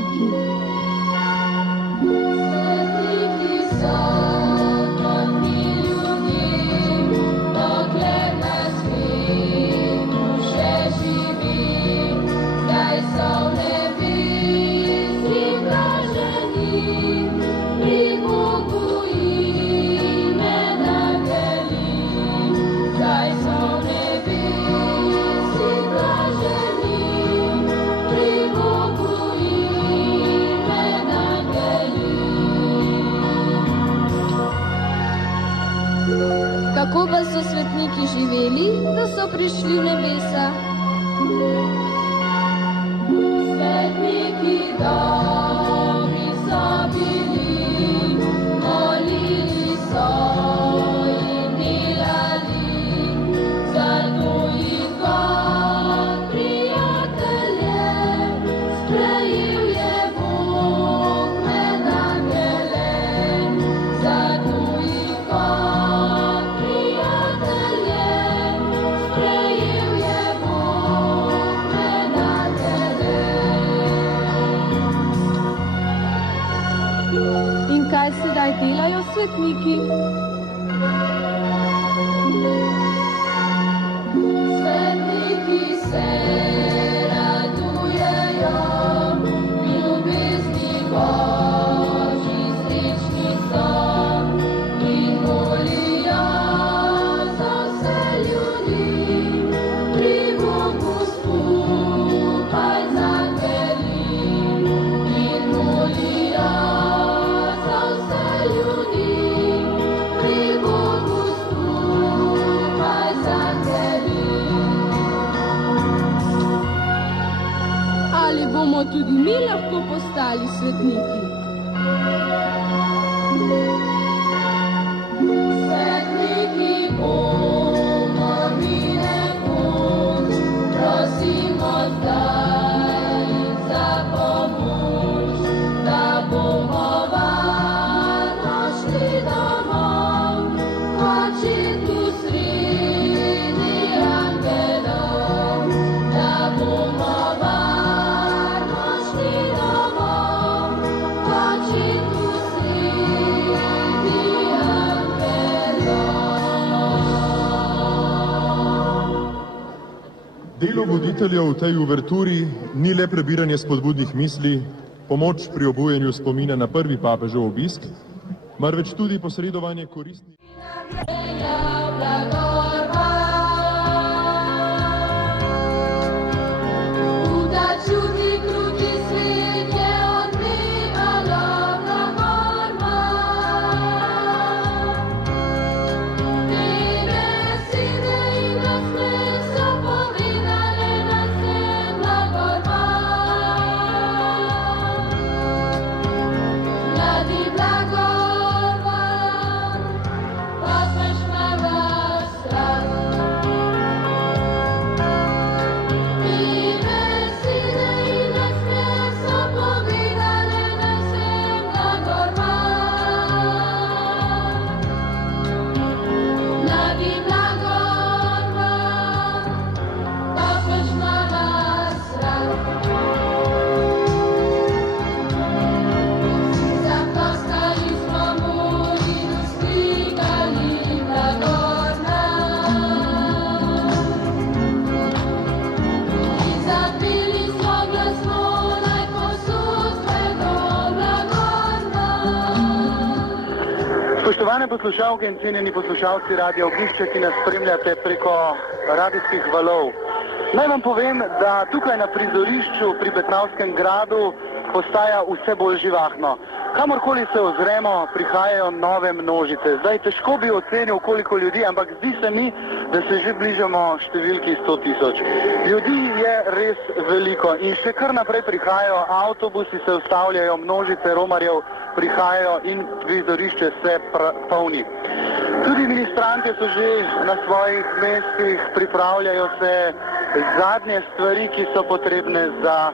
svetniki. Kako pa so svetniki živeli, da so prišli v nebesa? Svetniki dobri so bili, molili so in delali, zato jih kot prijatelje sprejel je Bog med angele, zato jih kot prijatelje sprejel je Bog med angele. In kaj sedaj delajo svetniki? Svetniki se radujejo, ljubezni Božji srečni so in molijo za vse ljudi, pri Bogu skupaj z angeli in molijo za vse ljudi, pri Bogu skupaj z angeli. Ali bomo tudi mi lahko postali svetniki? Svetniki bomo mi nekoč, prosimo zdaj za pomoč, da bomo varno šli domov, očetu sredi angelov, da bomo varno šli domov, očetu sredi angelov. Delo voditeljev v tej uverturi ni le prebiranje spodbudnih misli, pomoč pri obujanju spomina na prvi papežev obisk, marveč tudi posredovanje koristnih. Spoštovane poslušalke in cenjeni poslušalci Radia Ognjišče, ki nas spremljate preko radijskih valov. Naj vam povem, da tukaj na prizorišču pri Betnavskem gradu postaja vse bolj živahno. Kamorkoli se ozremo, prihajajo nove množice. Zdaj težko bi ocenil, koliko ljudi, ampak zdi se mi, da se že bližamo številki 100 000. Ljudi je res veliko in še kar naprej prihajajo, avtobusi se ustavljajo, množice romarjev prihajajo in prizorišče se polni. Tudi ministranti so že na svojih mestih, pripravljajo se zadnje stvari, ki so potrebne za...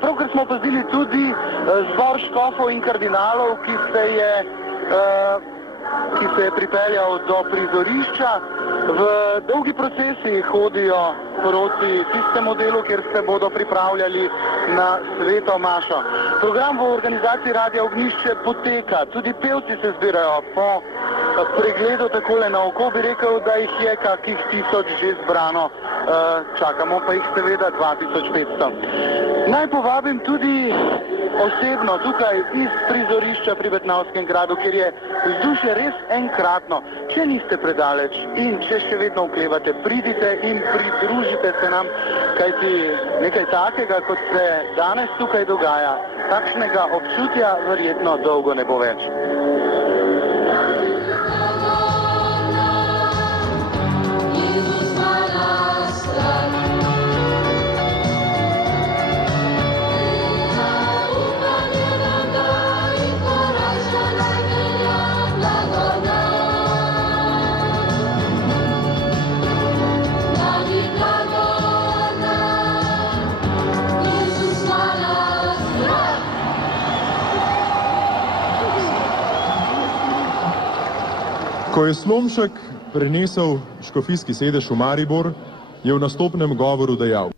pravkar smo opazili tudi zbor škofov in kardinalov, ki se je ki se je pripeljal do prizorišča. V dolgi procesi hodijo proti tistemu delu, kjer se bodo pripravljali na sveto mašo. Program v organizaciji Radia Ognjišče poteka, tudi pevci se zbirajo. Po pregledu takole na oko bi rekel, da jih je kakih 1000 že zbrano. Čakamo pa jih seveda 2500. Naj povabim tudi osebno tukaj iz prizorišča pri Betnavskem gradu, kjer je vzdušje res enkratno. Če niste predaleč in če še vedno oklevate, pridite in pridružite se nam, kajti nekaj takega, kot se danes tukaj dogaja, takšnega občutja verjetno dolgo ne bo več. Ko je Slomšek prenesel škofijski sedež v Maribor, je v nastopnem govoru dejal: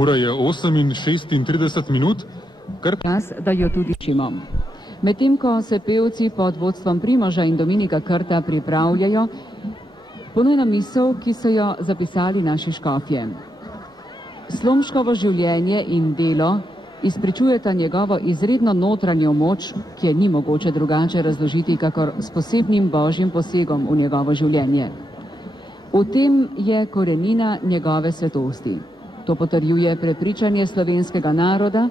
Ura je 8:36, kar čas, da jo tudi slišimo. Medtem ko se pevci pod vodstvom Primoža in Dominika Krta pripravljajo, ponujna misel, ki so jo zapisali naši škofje. Slomškovo življenje in delo izpričujeta njegovo izredno notranjo moč, ki je ni mogoče drugače razložiti, kakor s posebnim božjim posegom v njegovo življenje. V tem je korenina njegove svetosti. To potrjuje prepričanje slovenskega naroda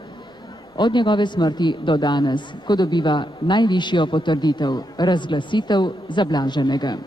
od njegove smrti do danes, ko dobiva najvišjo potrditev, razglasitev za blaženega.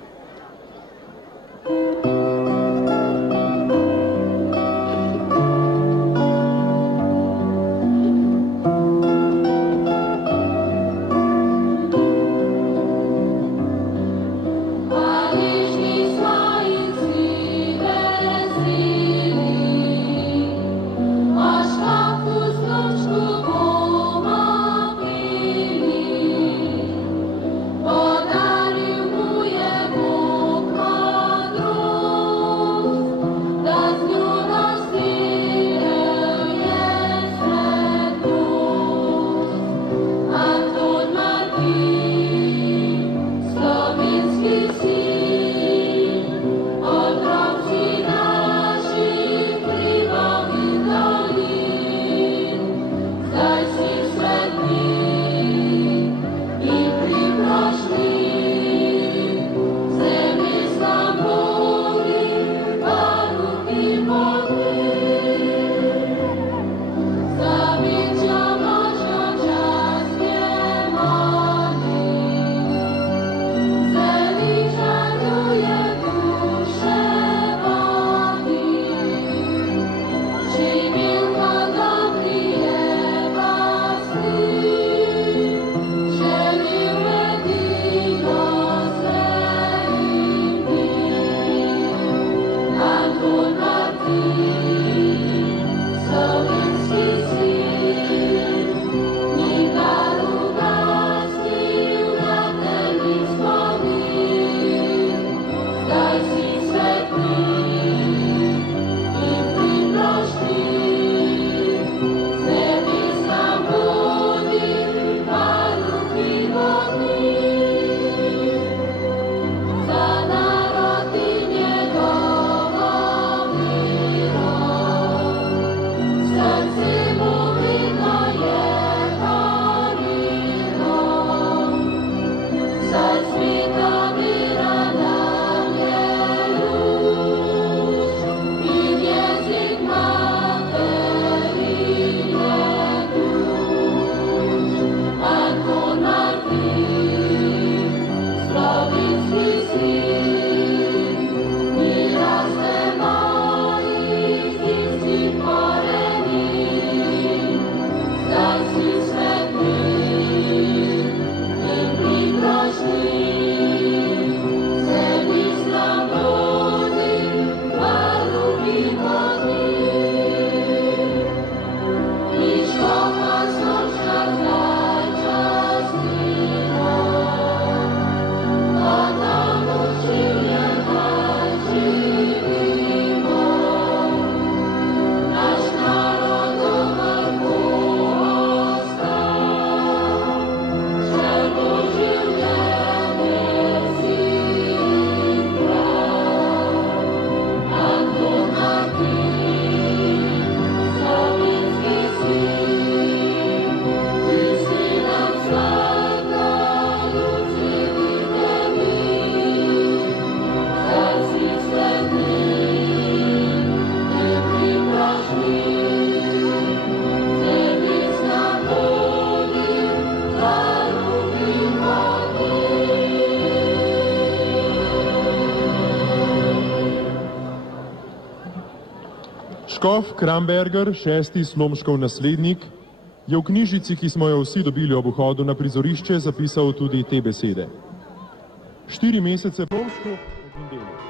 Škof Kramberger, 6. Slomškov naslednik, je v knjižici, ki smo jo vsi dobili ob vhodu na prizorišče, zapisal tudi te besede. 4 mesece Slomškov in delo.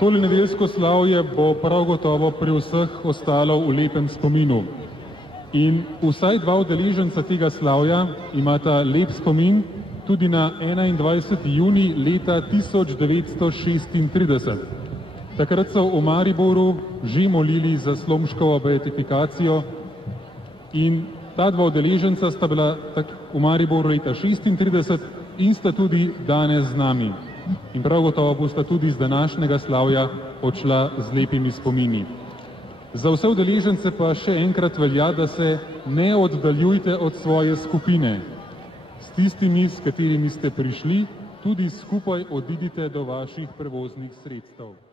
Tole nedeljsko slavje bo prav gotovo pri vseh ostalo v lepem spominu. In vsaj dva udeleženca tega slavja imata lep spomin tudi na 21. junij leta 1936. Takrat so v Mariboru že molili za Slomškovo beatifikacijo in ta dva udeleženca sta bila v Mariboru leta 1936 in sta tudi danes z nami. In prav gotovo bosta tudi z današnjega slavja odšla z lepimi spomini. Za vse udeležence pa še enkrat velja, da se ne oddaljujte od svoje skupine. S tistimi, s katerimi ste prišli, tudi skupaj odidite do vaših prevoznih sredstev.